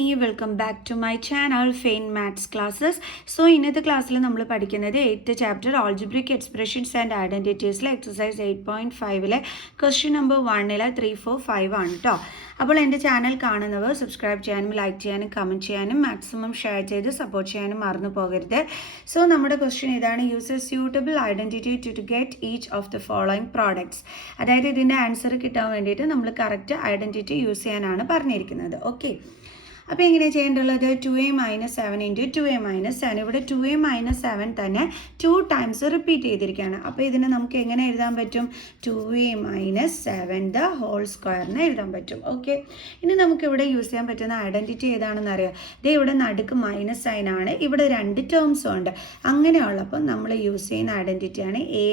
Annie, welcome back to my channel Fain Maths Classes. So ഇന്നത്തെ ക്ലാസ്സിൽ നമ്മൾ പഠിക്കുന്നത് 8th chapter Algebraic Expressions and Identities exercise 8.5 question number 1 3, 4, 5 ആണ് കേട്ടോ. അപ്പോൾ എൻ്റെ ചാനൽ കാണുന്നവർ സബ്സ്ക്രൈബ് ചെയ്യാനും ലൈക്ക് ചെയ്യാനും കമൻറ്റ് ചെയ്യാനും മാക്സിമം ഷെയർ ചെയ്ത് സപ്പോർട്ട് ചെയ്യാനും മറന്നു പോകരുത്. സോ നമ്മുടെ ക്വസ്റ്റ്യൻ ഇതാണ്, use a suitable identity to get each of the following products. അതായത് ഇതിൻ്റെ ആൻസർ കിട്ടാൻ വേണ്ടിയിട്ട് നമ്മൾ കറക്റ്റ് ഐഡൻറ്റിറ്റി യൂസ് ചെയ്യാനാണ് പറഞ്ഞിരിക്കുന്നത്. ഓക്കെ, അപ്പോൾ എങ്ങനെയാണ് ചെയ്യേണ്ടുള്ളത്? 2a - 7 × 2a - 7. ഇവിടെ 2a - 7 തന്നെ 2 ടൈംസ് റിപ്പീറ്റ് ചെയ്തിരിക്കുകയാണ്. അപ്പോൾ ഇതിനെ നമുക്ക് എങ്ങനെ എഴുതാൻ പറ്റും? 2a - 7 ദ ഹോൾ സ്ക്വയറിന് എഴുതാൻ പറ്റും. ഓക്കെ, ഇനി നമുക്കിവിടെ യൂസ് ചെയ്യാൻ പറ്റുന്ന ഐഡൻറ്റിറ്റി ഏതാണെന്ന് അറിയാം. ഇത് ഇവിടെ നടുക്ക് മൈനസ് സൈൻ ആണ്, ഇവിടെ 2 ടേംസും ഉണ്ട്. അങ്ങനെയുള്ളപ്പോൾ നമ്മൾ യൂസ് ചെയ്യുന്ന ഐഡൻറ്റിറ്റിയാണ് a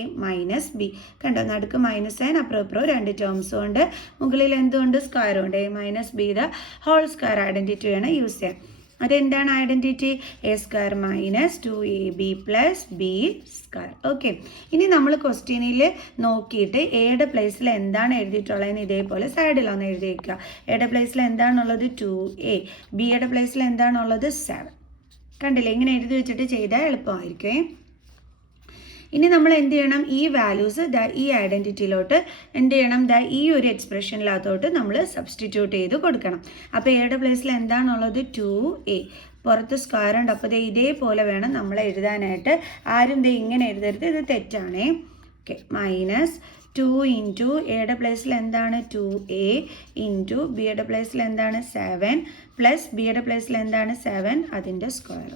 - b. കണ്ടോ, നടുക്ക് മൈനസ് സൈൻ, അപ്പുറം 2 ടേംസും ഉണ്ട്, മുകളിൽ എന്തുകൊണ്ട്? സ്ക്വയറും ഉണ്ട്. a - b the whole square identity വേണം യൂസ് ചെയ്യാൻ. അതെന്താണ് identity? a² - 2ab + b². Okay, ഇനി നമ്മൾ ക്വസ്റ്റ്യനിൽ നോക്കിയിട്ട് എയുടെ പ്ലേസിൽ എന്താണ് എഴുതിയിട്ടുള്ളതെന്ന് ഇതേപോലെ സൈഡിലൊന്ന് എഴുതി വയ്ക്കുക. എയുടെ പ്ലേസിൽ എന്താണുള്ളത്? 2a. ബിയുടെ പ്ലേസിൽ എന്താണുള്ളത്? 7. കണ്ടില്ലേ, ഇങ്ങനെ എഴുതി വെച്ചിട്ട് ചെയ്താൽ എളുപ്പമായിരിക്കും. ഇനി നമ്മൾ എന്ത് ചെയ്യണം? ഈ വാല്യൂസ് ഈ ഐഡൻറ്റിറ്റിയിലോട്ട് എന്ത് ചെയ്യണം? ഈ ഒരു എക്സ്പ്രഷനിലകത്തോട്ട് നമ്മൾ സബ്സ്റ്റിറ്റ്യൂട്ട് ചെയ്ത് കൊടുക്കണം. അപ്പോൾ എയുടെ പ്ലേസിൽ എന്താണുള്ളത്? 2a. പുറത്ത് സ്ക്വയർ ഉണ്ട്, അപ്പോൾ ഇതേപോലെ വേണം നമ്മൾ എഴുതാനായിട്ട്. ആരും ഇങ്ങനെ എഴുതരുത്, ഇത് തെറ്റാണേ. ഓക്കെ, -2 × എയുടെ പ്ലേസിൽ എന്താണ്? 2a × ബിയുടെ പ്ലേസിൽ എന്താണ്? 7 + ബിയുടെ പ്ലേസിൽ എന്താണ്? 7, അതിൻ്റെ സ്ക്വയർ.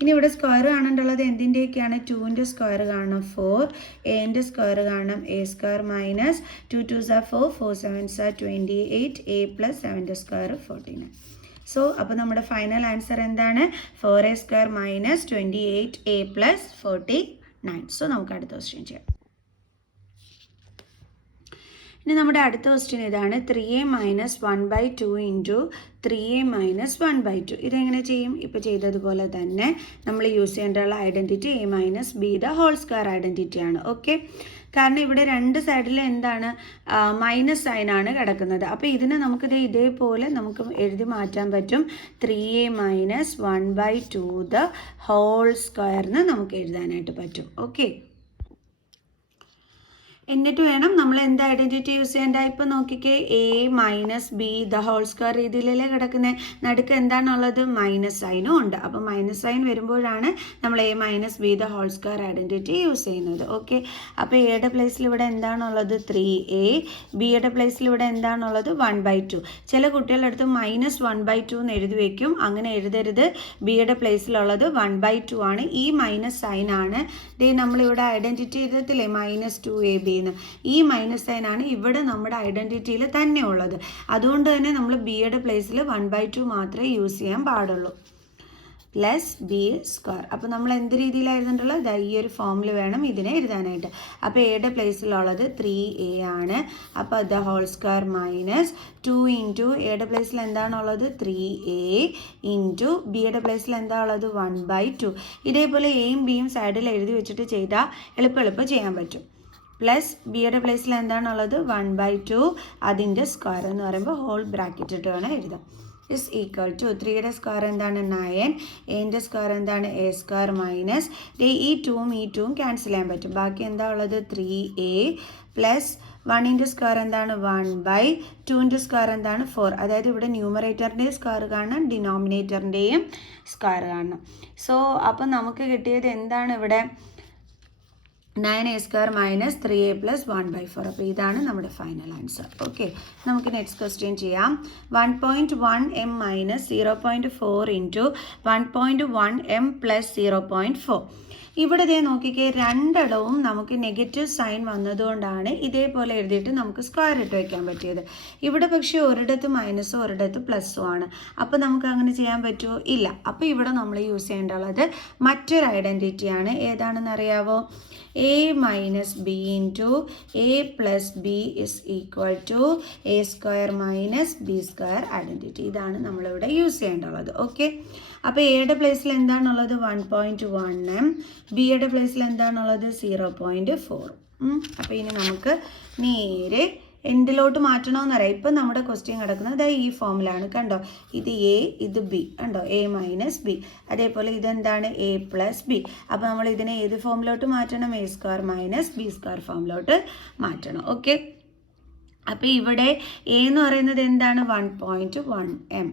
ഇനി ഇവിടെ സ്ക്വയർ കാണേണ്ടുള്ളത് എന്തിൻ്റെയൊക്കെയാണ്? 2ൻ്റെ സ്ക്വയർ കാണണം 4, എൻ്റെ സ്ക്വയർ കാണണം a² - 2 2s are 4, 4 7s are 28, a + 7ൻ്റെ സ്ക്വയർ 49. സോ അപ്പോൾ നമ്മുടെ ഫൈനൽ ആൻസർ എന്താണ്? 4a² - 28a + 49. സോ നമുക്ക് അടുത്ത ക്വസ്റ്റ്യൻ ചെയ്യാം. ഇനി നമ്മുടെ അടുത്ത ക്വസ്റ്റ്യൻ ഇതാണ്, 3a - 1/2 × 3a - 1/2. ഇതെങ്ങനെ ചെയ്യും? ഇപ്പോൾ ചെയ്തതുപോലെ തന്നെ നമ്മൾ യൂസ് ചെയ്യേണ്ടുള്ള identity a - b the whole square ഐഡൻറ്റിറ്റിയാണ്. ഓക്കെ, കാരണം ഇവിടെ 2 സൈഡിൽ എന്താണ്? മൈനസ് സൈനാണ് കിടക്കുന്നത്. അപ്പോൾ ഇതിനെ നമുക്കിത് ഇതേപോലെ നമുക്ക് എഴുതി മാറ്റാൻ പറ്റും. 3a - 1/2 ദ ഹോൾ സ്ക്വയറിന് നമുക്ക് എഴുതാനായിട്ട് പറ്റും. ഓക്കെ, എന്നിട്ട് വേണം നമ്മൾ എന്ത് ഐഡൻറ്റിറ്റി യൂസ് ചെയ്യേണ്ട? ഇപ്പം നോക്കിക്കേ, a - b the whole square രീതിയിലല്ലേ കിടക്കുന്നത്. നടുക്ക് എന്താണുള്ളത്? മൈനസ് സൈനും ഉണ്ട്. അപ്പം മൈനസ് സൈൻ വരുമ്പോഴാണ് നമ്മൾ a - b the whole square identity use ചെയ്യുന്നത്. ഓക്കെ, അപ്പോൾ എയുടെ പ്ലേസിൽ ഇവിടെ എന്താണുള്ളത്? 3a. ബിയുടെ പ്ലേസിൽ ഇവിടെ എന്താണുള്ളത്? 1/2. ചില കുട്ടികളുടെ അടുത്ത് -1/2 എന്ന് എഴുതി വയ്ക്കും. അങ്ങനെ എഴുതരുത്. ബിയുടെ പ്ലേസിലുള്ളത് 1/2 ആണ്. ഈ മൈനസ് സൈനാണ് നമ്മളിവിടെ ഐഡൻറ്റിറ്റി എഴുതത്തില്ലേ, -2ab. ഈ മൈനസ് സൈൻ ആണ് ഇവിടെ നമ്മുടെ ഐഡൻറ്റിറ്റിയിൽ തന്നെ ഉള്ളത്. അതുകൊണ്ട് തന്നെ നമ്മൾ ബിയുടെ പ്ലേസിൽ 1/2 മാത്രമേ യൂസ് ചെയ്യാൻ പാടുള്ളൂ, + b². അപ്പോൾ നമ്മൾ എന്ത് രീതിയിലായിരുന്നുള്ളത്? ഈ ഒരു ഫോമിൽ വേണം ഇതിനെ എഴുതാനായിട്ട്. അപ്പോൾ എയുടെ പ്ലേസിലുള്ളത് 3a ആണ്. അപ്പോൾ ദ ഹോൾ സ്ക്വയർ -2 × എയുടെ പ്ലേസിൽ എന്താണുള്ളത്? 3a × ബിയുടെ പ്ലേസിൽ എന്താ ഉള്ളത്? 1/2. ഇതേപോലെ എയും ബിയും സൈഡിൽ എഴുതി വെച്ചിട്ട് ചെയ്താൽ എളുപ്പം ചെയ്യാൻ പറ്റും. + ബിയുടെ പ്ലേസിൽ എന്താണുള്ളത്? 1/2, അതിൻ്റെ സ്ക്വയർ എന്ന് പറയുമ്പോൾ ഹോൾ ബ്രാക്കറ്റ് ഇട്ട് വേണം എഴുതാം. = 3യുടെ സ്ക്വയർ എന്താണ്? 9, എൻ്റെ സ്ക്വയർ എന്താണ്? a² - ഈ 2ഉം ക്യാൻസൽ ചെയ്യാൻ പറ്റും. ബാക്കി എന്താ ഉള്ളത്? 3a + 1ൻ്റെ സ്ക്വയർ എന്താണ്? 1/2ൻ്റെ സ്ക്വയർ എന്താണ്? 4. അതായത് ഇവിടെ ന്യൂമറേറ്ററിൻ്റെയും സ്ക്വയർ കാണണം, ഡിനോമിനേറ്ററിൻ്റെയും സ്ക്വയർ കാണണം. സോ അപ്പം നമുക്ക് കിട്ടിയത് എന്താണ് ഇവിടെ? 9a² - 3a + 1/4. അപ്പോൾ ഇതാണ് നമ്മുടെ ഫൈനൽ ആൻസർ. ഓക്കെ, നമുക്ക് നെക്സ്റ്റ് ക്വസ്റ്റ്യൻ ചെയ്യാം. 1.1m - 0.4 × 1.1m + 0.4. ഇവിടെ നോക്കിക്കേ, രണ്ടിടവും നമുക്ക് നെഗറ്റീവ് സൈൻ വന്നതുകൊണ്ടാണ് ഇതേപോലെ എഴുതിയിട്ട് നമുക്ക് സ്ക്വയർ ഇട്ട് വയ്ക്കാൻ പറ്റിയത്. ഇവിടെ പക്ഷേ ഒരിടത്ത് മൈനസും ഒരിടത്ത് പ്ലസ്സും ആണ്. അപ്പോൾ നമുക്ക് അങ്ങനെ ചെയ്യാൻ പറ്റുമോ? ഇല്ല. അപ്പോൾ ഇവിടെ നമ്മൾ യൂസ് ചെയ്യേണ്ടുള്ളത് മറ്റൊരു ഐഡൻറ്റിറ്റിയാണ്. ഏതാണെന്ന് അറിയാവോ? a - b × a + b = a² - b² identity. ഇതാണ് നമ്മളിവിടെ യൂസ് ചെയ്യേണ്ടുള്ളത്. ഓക്കെ, അപ്പോൾ എയുടെ പ്ലേസിൽ എന്താണുള്ളത്? 1.1m. ബിയുടെ പ്ലേസിൽ എന്താണുള്ളത്? 0.4. അപ്പോൾ ഇനി നമുക്ക് നേരെ എന്തിലോട്ട് മാറ്റണമെന്ന് അറിയാം. ഇപ്പം നമ്മുടെ ക്വസ്റ്റ്യൻ കിടക്കുന്നത് ഈ ഫോമിലാണ്. കണ്ടോ, ഇത് എ, ഇത് ബി. കണ്ടോ, എ മൈനസ് ബി. അതേപോലെ ഇതെന്താണ്, എ പ്ലസ് ബി. അപ്പോൾ നമ്മൾ ഇതിനെ ഏത് ഫോമിലോട്ട് മാറ്റണം, a square minus b square ഫോമിലോട്ട് മാറ്റണം. ഓക്കെ, അപ്പോൾ ഇവിടെ എ എന്ന് പറയുന്നത് എന്താണ്, 1.1 m.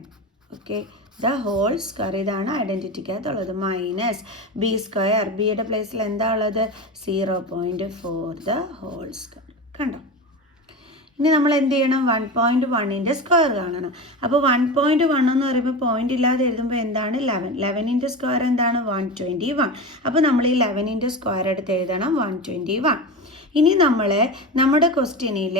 Okay, the whole square, ഇതാണ് ഐഡൻറ്റിറ്റിക്കകത്തുള്ളത്, മൈനസ് ബി സ്ക്വയർ, ബിയുടെ പ്ലേസിൽ എന്താ ഉള്ളത്, 0.4 ദ ഹോൾ സ്ക്വയർ. കണ്ടോ, ഇനി നമ്മൾ എന്ത് ചെയ്യണം, 1.1ൻ്റെ സ്ക്വയർ കാണണം. അപ്പോൾ 1.1 എന്ന് പറയുമ്പോൾ പോയിന്റ് ഇല്ലാതെ എഴുതുമ്പോൾ എന്താണ്, 11. 11ൻ്റെ സ്ക്വയർ എന്താണ്, 121. അപ്പോൾ നമ്മൾ ഈ 11ൻ്റെ സ്ക്വയർ എടുത്ത് എഴുതണം, 121. ഇനി നമ്മൾ നമ്മുടെ ക്വസ്റ്റ്യനിൽ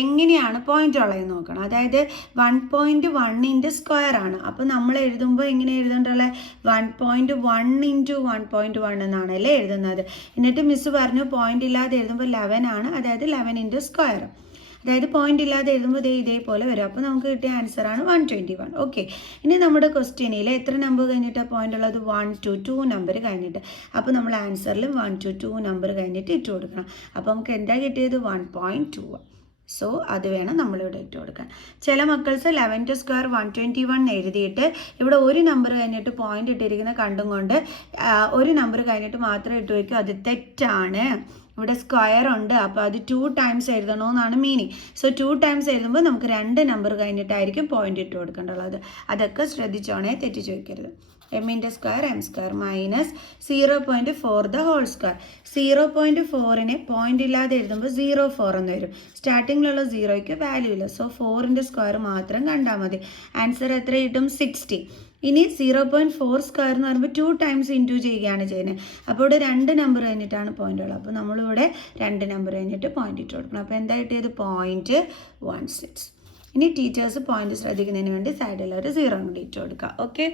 എങ്ങനെയാണ് പോയിന്റ് ഉള്ളതെന്ന് നോക്കണം. അതായത് 1.1ൻ്റെ സ്ക്വയർ ആണ്. അപ്പോൾ നമ്മൾ എഴുതുമ്പോൾ എങ്ങനെ എഴുതേണ്ടുള്ള, 1.1 × 1.1 എന്നാണല്ലേ എഴുതുന്നത്. എന്നിട്ട് മിസ് പറഞ്ഞു പോയിന്റ് ഇല്ലാതെ എഴുതുമ്പോൾ 11 ആണ്, അതായത് 11ൻ്റെ സ്ക്വയർ. അതായത് പോയിന്റ് ഇല്ലാതെ എഴുതുമ്പോൾ ഇതേപോലെ വരും. അപ്പോൾ നമുക്ക് കിട്ടിയ ആൻസറാണ് 121. ഓക്കെ, ഇനി നമ്മുടെ ക്വസ്റ്റ്യനിൽ എത്ര നമ്പർ കഴിഞ്ഞിട്ട് പോയിന്റ് ഉള്ളത്, 1 to 2 നമ്പർ കഴിഞ്ഞിട്ട്. അപ്പോൾ നമ്മൾ ആൻസറിൽ 1 to 2 നമ്പർ കഴിഞ്ഞിട്ട് ഇട്ട് കൊടുക്കണം. അപ്പോൾ നമുക്ക് എന്താ കിട്ടിയത്, 1.2. സോ അത് വേണം നമ്മളിവിടെ ഇട്ട് കൊടുക്കാൻ. ചില മക്കൾസ് 11ൻ്റെ സ്ക്വയർ 121 എഴുതിയിട്ട് ഇവിടെ ഒരു നമ്പർ കഴിഞ്ഞിട്ട് പോയിന്റ് ഇട്ടിരിക്കുന്ന കണ്ടും കൊണ്ട് ഒരു നമ്പർ കഴിഞ്ഞിട്ട് മാത്രം ഇട്ട് വയ്ക്കും. അത് തെറ്റാണ്. ഇവിടെ സ്ക്വയർ ഉണ്ട്, അപ്പോൾ അത് 2 ടൈംസ് എഴുതണമെന്നാണ് മീനിങ്. സോ 2 ടൈംസ് എഴുതുമ്പോൾ നമുക്ക് 2 നമ്പർ കഴിഞ്ഞിട്ടായിരിക്കും പോയിന്റ് ഇട്ട് കൊടുക്കേണ്ടുള്ളത്. അതൊക്കെ ശ്രദ്ധിച്ചോണേ, തെറ്റിച്ച് വയ്ക്കരുത്. എമ്മിൻ്റെ square m square minus 0.4 the whole square. 0.4നെ പോയിന്റ് ഇല്ലാതെ എഴുതുമ്പോൾ 0.4 എന്ന് വരും. സ്റ്റാർട്ടിങ്ങിലുള്ള 0യ്ക്ക് വാല്യൂ ഇല്ല. സോ 4ൻ്റെ സ്ക്വയർ മാത്രം കണ്ടാൽ മതി. ആൻസർ എത്ര കിട്ടും, 60. ഇനി 0.4 സ്ക്വയർ എന്ന് പറയുമ്പോൾ 2 ടൈംസ് ഇൻറ്റു ചെയ്യുകയാണ് ചെയ്യുന്നത്. അപ്പോൾ ഇവിടെ 2 നമ്പർ കഴിഞ്ഞിട്ടാണ് പോയിന്റ് ഉള്ളത്. അപ്പോൾ നമ്മളിവിടെ 2 നമ്പർ കഴിഞ്ഞിട്ട് പോയിന്റ് ഇട്ട് കൊടുക്കണം. അപ്പോൾ എന്താ കിട്ടിയത്, 0.16. ഇനി ടീച്ചേഴ്സ് പോയിന്റ് ശ്രദ്ധിക്കുന്നതിന് വേണ്ടി സൈഡിൽ ഒരു 0 കൂടി ഇട്ട് കൊടുക്കുക. ഓക്കെ,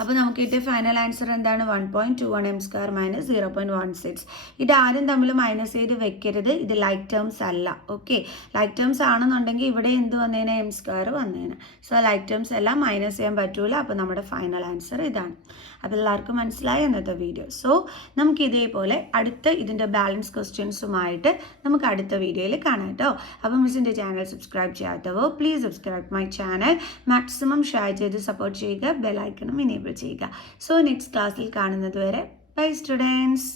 അപ്പോൾ നമുക്ക് കിട്ടിയ ഫൈനൽ ആൻസർ എന്താണ്, 1.21 m സ്ക്വയർ മൈനസ് 0.16. ഇത് ആരും തമ്മിൽ മൈനസ് ചെയ്ത് വെക്കരുത്. ഇത് ലൈക്ക് ടേംസ് അല്ല. ഓക്കെ, ലൈക്ക് ടേംസ് ആണെന്നുണ്ടെങ്കിൽ ഇവിടെ എന്ത് വന്നേനെ, എം സ്ക്വയർ വന്നേനെ. സോ ലൈക്ക് ടേംസ് എല്ലാം മൈനസ് ചെയ്യാൻ പറ്റൂല. അപ്പോൾ നമ്മുടെ ഫൈനൽ ആൻസർ ഇതാണ്. അപ്പോൾ എല്ലാവർക്കും മനസ്സിലായി ഇന്നത്തെ വീഡിയോ. സോ നമുക്ക് ഇതേപോലെ അടുത്ത ഇതിൻ്റെ ബാലൻസ് ക്വസ്റ്റ്യൻസുമായിട്ട് നമുക്ക് അടുത്ത വീഡിയോയിൽ കാണാം കേട്ടോ. അപ്പോൾ മിസ്സിൻ്റെ ചാനൽ സബ്സ്ക്രൈബ് ചെയ്യാത്തവോ please subscribe my channel. Maximum share ചെയ്ത് സപ്പോർട്ട് ചെയ്യുക, ബെലൈക്കണും എനേബിൾ ചെയ്യുക. സോ നെക്സ്റ്റ് ക്ലാസ്സിൽ കാണുന്നത് വരെ ബൈ സ്റ്റുഡൻസ്.